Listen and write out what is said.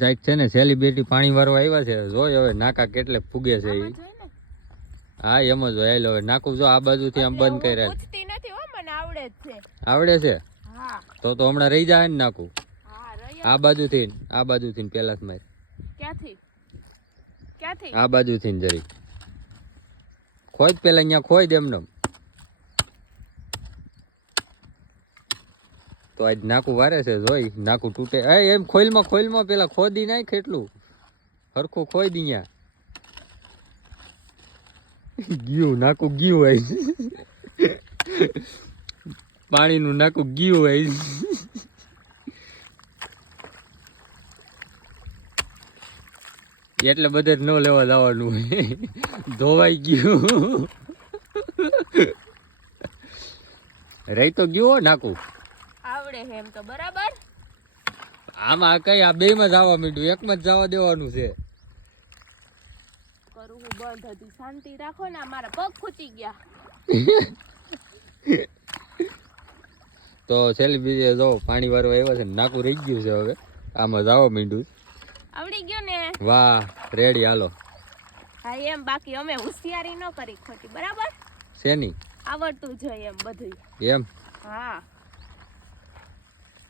Side છે ને celebrity પાણી વાળવા આવ્યા છે. જોઈ હવે નાકા કેટલે ફૂગે છે ઈ. હા એમ જ હોય. હાલ હવે નાકું જો આ બાજુથી આમ બંધ કરી રાખ. પૂછતી નથી હો, મને આવડે જ છે. આવડે છે? હા. તો હમણાં રહી જાય ને નાકું. હા રહી. આ બાજુથી પેલા જ માર. ક્યાંથી? આ બાજુથી જરી ખોદ પેલા અહીંયા ખોદ એમને. તો આજ નાકું વારે છે. જોઈ નાકું તૂટે. એમ ખોલમાં પેલા ખોદી નાખ એટલું હરખું ખોદ. અહીંયા ગયું નાકું ગયું આઈ. પાણીનું નાકું ગયું આઈ. એટલે બધે ન લેવા જવાનું ધોવાઈ ગયું. રહી તો ગયું નાકું. આવડે છે એમ તો બરાબર. આમાં કઈ આ બે માં જવા માંડ્યું. એકમાં જ જવા દેવાનું છે. કરું હું બંધ હતી. શાંતિ રાખો ને. મારા પગ ખૂટી ગયા. તો છેલ્લી બીજે જો પાણી વાળવા આવ્યા છે. નાકું રહી ગયું છે. હવે આમાં જવા માંડ્યું. આવડી ગયો ને. વાહ રેડી હાલો. હા એમ. બાકી અમે હોશિયારી ન કરી ખોટી બરાબર. શેની? આવડતું જોઈએ એમ બધું. એમ. હા.